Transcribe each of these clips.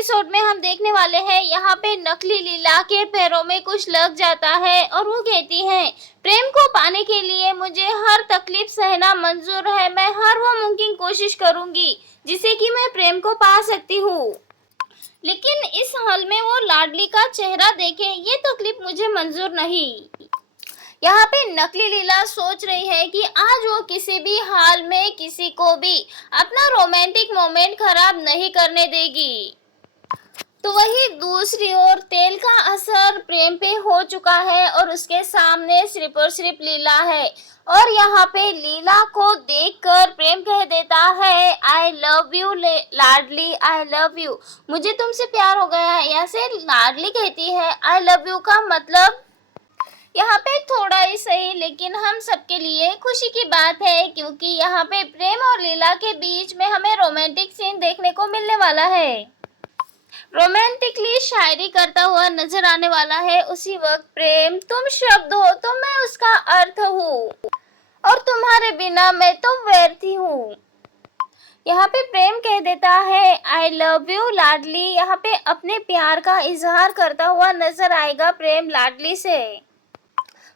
Episode में हम देखने वाले हैं यहाँ पे नकली लीला के पैरों में कुछ लग जाता है और वो कहती है प्रेम को पाने के लिए मुझे हर तकलीफ सहना मंजूर है। मैं हर वो मुमकिन कोशिश करूंगी जिससे कि मैं प्रेम को पा सकती हूँ। लेकिन इस हाल में वो लाडली का चेहरा देखे ये तकलीफ मुझे मंजूर नहीं। यहाँ पे नकली लीला सोच रही है कि आज वो किसी भी हाल में किसी को भी अपना रोमांटिक मोमेंट खराब नहीं करने देगी। तो वही दूसरी ओर तेल का असर प्रेम पे हो चुका है और उसके सामने सिर्फ और सिर्फ लीला है। और यहाँ पे लीला को देखकर प्रेम कह देता है I love you Ladli, I love you, मुझे तुमसे प्यार हो गया है। यहाँ से लाडली कहती है आई लव यू का मतलब यहाँ पे थोड़ा ही सही लेकिन हम सबके लिए खुशी की बात है, क्योंकि यहाँ पे प्रेम और लीला के बीच में हमें रोमांटिक सीन देखने को मिलने वाला है। रोमांटिकली शायरी करता हुआ नजर आने वाला है। उसी वक्त प्रेम तुम शब्द हो तो मैं उसका अर्थ हूँ और तुम्हारे बिना मैं तो व्यर्थ हूँ। यहाँ पे प्रेम कह देता है आई लव यू लाडली। यहाँ पे अपने प्यार का इजहार करता हुआ नजर आएगा प्रेम लाडली से।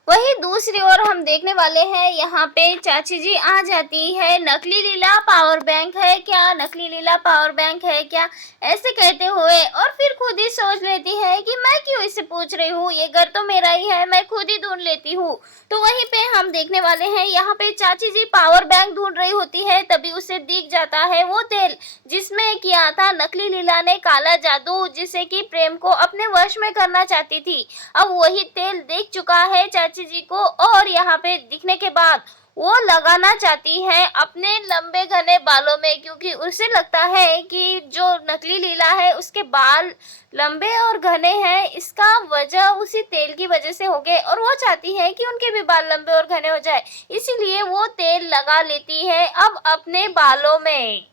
वही दूसरी ओर हम देखने वाले हैं यहाँ पे चाची जी आ जाती है नकली लीला पावर बैंक है क्या, नकली लीला पावर बैंक है क्या, ऐसे कहते हुए और फिर खुद ही सोच लेती है कि मैं क्यों इससे पूछ रही हूँ, ये घर तो मेरा ही है, मैं खुद ही ढूंढ लेती हूँ। तो वहीं पे हम देखने वाले हैं यहाँ पे चाची जी पावर बैंक ढूंढ रही होती है, तभी उसे दिख जाता है वो तेल जिसमें किया था नकली लीला ने काला जादू, जिसे कि प्रेम को अपने वश में करना चाहती थी। अब वही तेल देख चुका है चाची जी को और यहाँ पे दिखने के बाद वो लगाना चाहती है अपने लंबे घने बालों में, क्योंकि उसे लगता है कि जो नकली लीला है उसके बाल लंबे और घने हैं, इसका वजह उसी तेल की वजह से हो गए और वो चाहती है कि उनके भी बाल लंबे और घने हो जाए, इसीलिए वो तेल लगा लेती है अब अपने बालों में।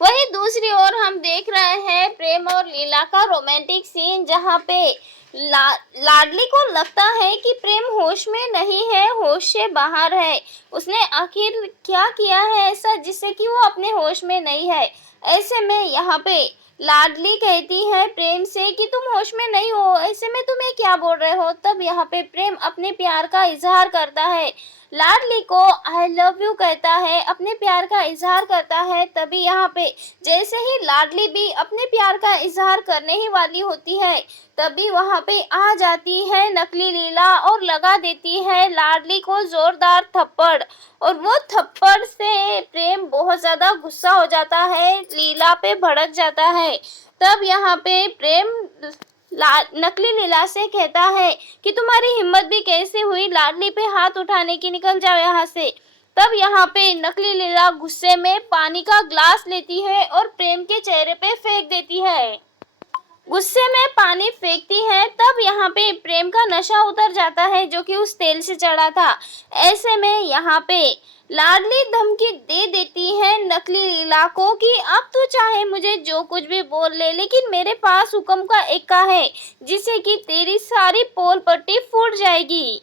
वही दूसरी ओर हम देख रहे हैं प्रेम और लीला का रोमांटिक सीन, जहाँ पे लाडली को लगता है कि प्रेम होश में नहीं है, होश से बाहर है। उसने आखिर क्या किया है ऐसा जिससे कि वो अपने होश में नहीं है। ऐसे में यहाँ पे लाडली कहती है प्रेम से कि तुम होश में नहीं हो, ऐसे में तुम्हें क्या बोल रहे हो। तब यहाँ पे प्रेम अपने प्यार का इजहार करता है, लाडली को आई लव यू कहता है, अपने प्यार का इजहार करता है। तभी यहाँ पे जैसे ही लाडली भी अपने प्यार का इजहार करने ही वाली होती है, तभी वहाँ पे आ जाती है नकली लीला और लगा देती है लाडली को जोरदार थप्पड़। और वो थप्पड़ से प्रेम बहुत ज़्यादा गुस्सा हो जाता है, लीला पे भड़क जाता है। तब यहाँ पे प्रेम नकली लीला से कहता है कि तुम्हारी हिम्मत भी कैसे हुई लाडली पे हाथ उठाने की, निकल जाओ यहाँ से। तब यहाँ पे नकली लीला गुस्से में पानी का ग्लास लेती है और प्रेम के चेहरे पे फेंक देती है। गुस्से में पानी फेंकती है तब यहाँ पे प्रेम का नशा उतर जाता है जो कि उस तेल से चढ़ा था। ऐसे में यहाँ पे लाडली धमकी दे देती है नकली लीला को कि अब तू चाहे मुझे जो कुछ भी बोल ले, लेकिन मेरे पास हुक्म का एक्का है जिससे कि तेरी सारी पोल पट्टी फूट जाएगी।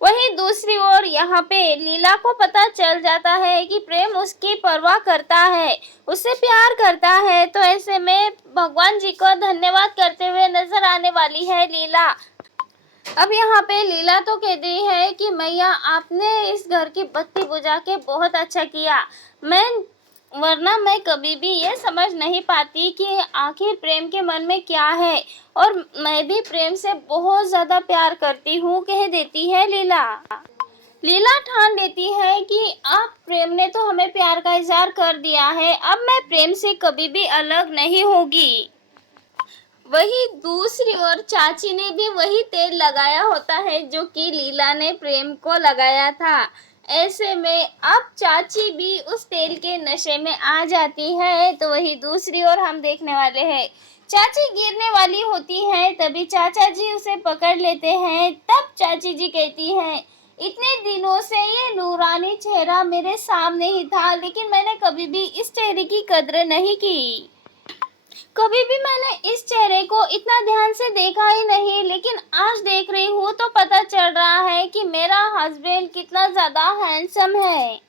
वहीं दूसरी ओर यहाँ पे लीला को पता चल जाता है कि प्रेम उसकी परवाह करता है, उससे प्यार करता है। तो ऐसे में भगवान जी को धन्यवाद करते हुए नजर आने वाली है लीला। अब यहाँ पे लीला तो कह रही है कि मैया आपने इस घर की बत्ती बुझा के बहुत अच्छा किया, वरना मैं कभी भी ये समझ नहीं पाती कि आखिर प्रेम के मन में क्या है, और मैं भी प्रेम से बहुत ज़्यादा प्यार करती हूँ, कह देती है लीला। लीला ठान लेती है कि अब प्रेम ने तो हमें प्यार का इजहार कर दिया है, अब मैं प्रेम से कभी भी अलग नहीं होगी। वही दूसरी ओर चाची ने भी वही तेल लगाया होता है जो कि लीला ने प्रेम को लगाया था। ऐसे में अब चाची भी उस तेल के नशे में आ जाती है। तो वही दूसरी ओर हम देखने वाले हैं चाची गिरने वाली होती है, तभी चाचा जी उसे पकड़ लेते हैं। तब चाची जी कहती हैं इतने दिनों से ये नूरानी चेहरा मेरे सामने ही था, लेकिन मैंने कभी भी इस चेहरे की कद्र नहीं की, कभी भी मैंने इस चेहरे को इतना ध्यान से देखा ही नहीं, लेकिन आज देख रही हूँ तो पता चल रहा है कि मेरा हस्बैंड कितना ज़्यादा हैंडसम है।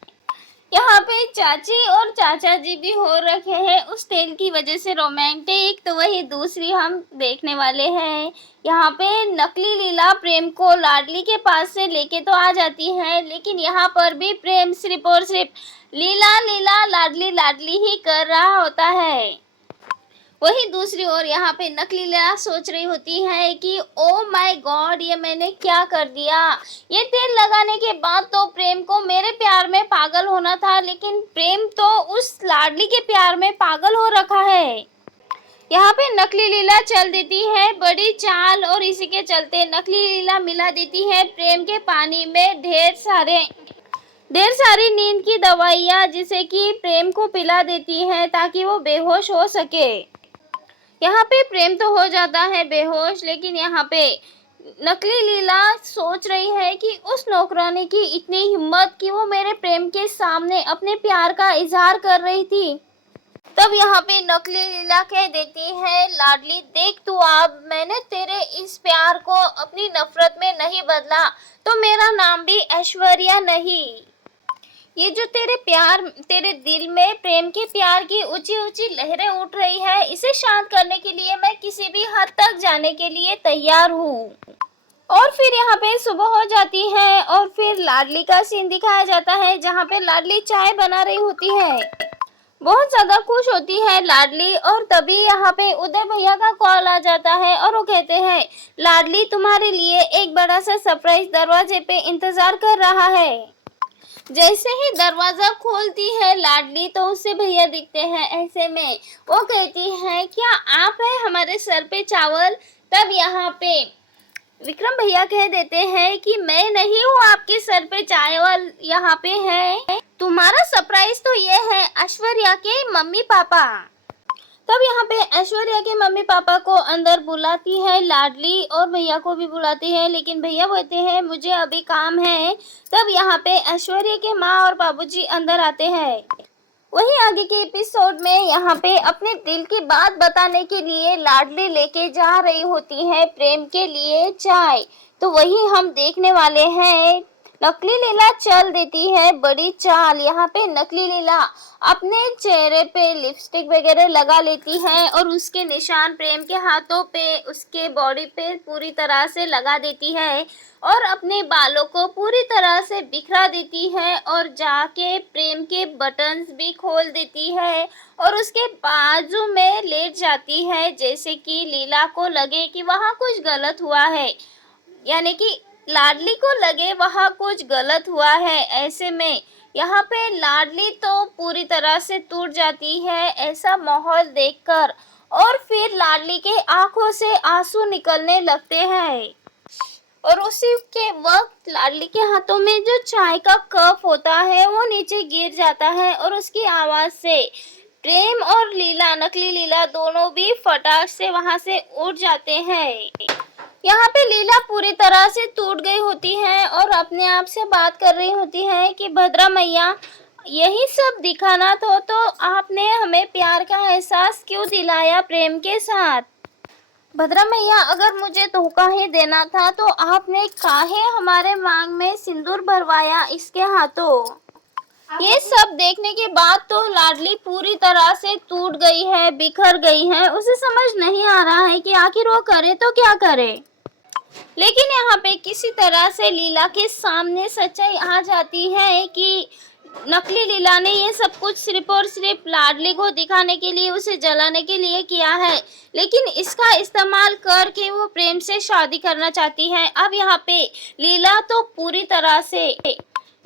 यहाँ पे चाची और चाचा जी भी हो रखे हैं उस तेल की वजह से रोमांटिक। तो वही दूसरी हम देखने वाले हैं। यहाँ पे नकली लीला प्रेम को लाडली के पास से लेके तो आ जाती है, लेकिन यहाँ पर भी प्रेम सिर्फ और सिर्फ लीला लीला लाडली लाडली ही कर रहा होता है। वही दूसरी ओर यहाँ पे नकली लीला सोच रही होती है कि ओ माय गॉड, ये मैंने क्या कर दिया। ये तेल लगाने के बाद तो प्रेम को मेरे प्यार में पागल होना था, लेकिन प्रेम तो उस लाडली के प्यार में पागल हो रखा है। यहाँ पे नकली लीला चल देती है बड़ी चाल, और इसी के चलते नकली लीला मिला देती है प्रेम के पानी में ढेर सारी नींद की दवाइयाँ, जिसे कि प्रेम को पिला देती हैं ताकि वो बेहोश हो सके। यहाँ पे प्रेम तो हो जाता है बेहोश, लेकिन यहाँ पे नकली लीला सोच रही है कि उस नौकरानी की इतनी हिम्मत कि वो मेरे प्रेम के सामने अपने प्यार का इजहार कर रही थी। तब यहाँ पे नकली लीला कह देती है, लाडली देख तू, अब मैंने तेरे इस प्यार को अपनी नफरत में नहीं बदला तो मेरा नाम भी ऐश्वर्या नहीं। ये जो तेरे दिल में प्रेम के प्यार की ऊंची ऊंची लहरें उठ रही है, इसे शांत करने के लिए मैं किसी भी हद तक जाने के लिए तैयार हूँ। और फिर यहाँ पे सुबह हो जाती है और फिर लाडली का सीन दिखाया जाता है, जहाँ पे लाडली चाय बना रही होती है। बहुत ज्यादा खुश होती है लाडली, और तभी यहाँ पे उदय भैया का कॉल आ जाता है और वो कहते हैं, लाडली तुम्हारे लिए एक बड़ा सा सरप्राइज दरवाजे पे इंतजार कर रहा है। जैसे ही दरवाजा खोलती है लाडली तो उससे भैया दिखते हैं। ऐसे में वो कहती है, क्या आप है हमारे सर पे चावल। तब यहाँ पे विक्रम भैया कह देते हैं कि मैं नहीं हूँ आपके सर पे चावल, यहाँ पे है तुम्हारा सरप्राइज तो ये है ऐश्वर्या के मम्मी पापा। तब यहाँ पे ऐश्वर्या के मम्मी पापा को अंदर बुलाती है लाडली, और भैया को भी बुलाती है, लेकिन भैया बोलते हैं मुझे अभी काम है। तब यहाँ पे ऐश्वर्या के माँ और बाबूजी अंदर आते हैं। वही आगे के एपिसोड में यहाँ पे अपने दिल की बात बताने के लिए लाडली लेके जा रही होती है प्रेम के लिए चाय। तो वही हम देखने वाले हैं। नकली लीला चल देती है बड़ी चाल। यहाँ पे नकली लीला अपने चेहरे पे लिपस्टिक वगैरह लगा लेती है और उसके निशान प्रेम के हाथों पे, उसके बॉडी पे पूरी तरह से लगा देती है, और अपने बालों को पूरी तरह से बिखरा देती है, और जाके प्रेम के बटन्स भी खोल देती है और उसके बाजू में लेट जाती है, जैसे कि लीला को लगे कि वहाँ कुछ गलत हुआ है, यानी कि लाडली को लगे वहाँ कुछ गलत हुआ है। ऐसे में यहाँ पे लाडली तो पूरी तरह से टूट जाती है ऐसा माहौल देखकर, और फिर लाडली के आंखों से आंसू निकलने लगते हैं। और उसी के वक्त लाडली के हाथों में जो चाय का कप होता है वो नीचे गिर जाता है, और उसकी आवाज से प्रेम और लीला, नकली लीला दोनों भी फटाक से वहां से उड़ जाते हैं। यहाँ पे लीला पूरी तरह से टूट गई होती है और अपने आप से बात कर रही होती है कि भद्रा मैया, यही सब दिखाना तो आपने हमें प्यार का एहसास क्यों दिलाया प्रेम के साथ। भद्रा मैया, अगर मुझे धोखा ही देना था तो आपने काहे हमारे मांग में सिंदूर भरवाया इसके हाथों। ये सब देखने के बाद तो लाडली पूरी तरह से टूट गई है, बिखर गई है। उसे समझ नहीं आ रहा है कि आखिर वो करे तो क्या करे। लेकिन यहाँ पे किसी तरह से लीला के सामने सच्चाई आ जाती है कि नकली लीला ने ये सब कुछ सिर्फ और सिर्फ लाडली को दिखाने के लिए, उसे जलाने के लिए किया है, लेकिन इसका इस्तेमाल करके वो प्रेम से शादी करना चाहती है। अब यहाँ पे लीला तो पूरी तरह से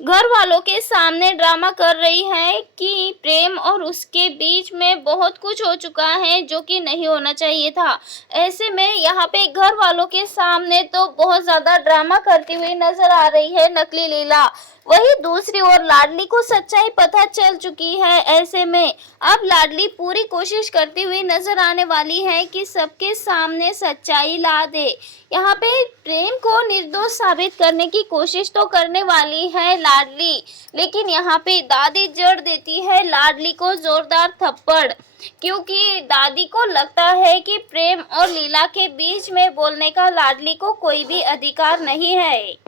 घर वालों के सामने ड्रामा कर रही है कि प्रेम और उसके बीच में बहुत कुछ हो चुका है जो कि नहीं होना चाहिए था। ऐसे में यहाँ पे घर वालों के सामने तो बहुत ज़्यादा ड्रामा करती हुई नजर आ रही है नकली लीला। वही दूसरी ओर लाडली को सच्चाई पता चल चुकी है। ऐसे में अब लाडली पूरी कोशिश करती हुई नजर आने वाली है कि सबके सामने सच्चाई ला दे। यहाँ पे प्रेम को निर्दोष साबित करने की कोशिश तो करने वाली है लाडली, लेकिन यहाँ पे दादी जड़ देती है लाडली को जोरदार थप्पड़, क्योंकि दादी को लगता है कि प्रेम और लीला के बीच में बोलने का लाडली को कोई भी अधिकार नहीं है।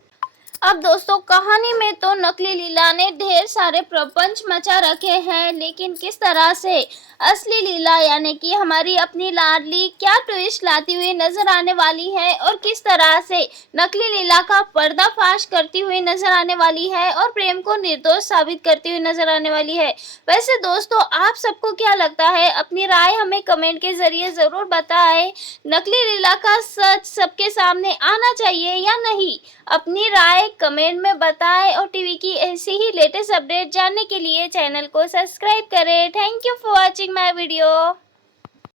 अब दोस्तों कहानी में तो नकली लीला ने ढेर सारे प्रपंच मचा रखे हैं, लेकिन किस तरह से असली लीला यानी कि हमारी अपनी लाडली क्या ट्विस्ट लाती हुई नजर आने वाली है और किस तरह से नकली लीला का पर्दाफाश करती हुई नजर आने वाली है और प्रेम को निर्दोष साबित करती हुई नजर आने वाली है। वैसे दोस्तों आप सबको क्या लगता है, अपनी राय हमें कमेंट के जरिए जरूर बताएं। नकली लीला का सच सबके सामने आना चाहिए या नहीं? अपनी राय कमेंट में बताएं और टीवी की ऐसी ही लेटेस्ट अपडेट जानने के लिए चैनल को सब्सक्राइब करें। Thank you for watching my video.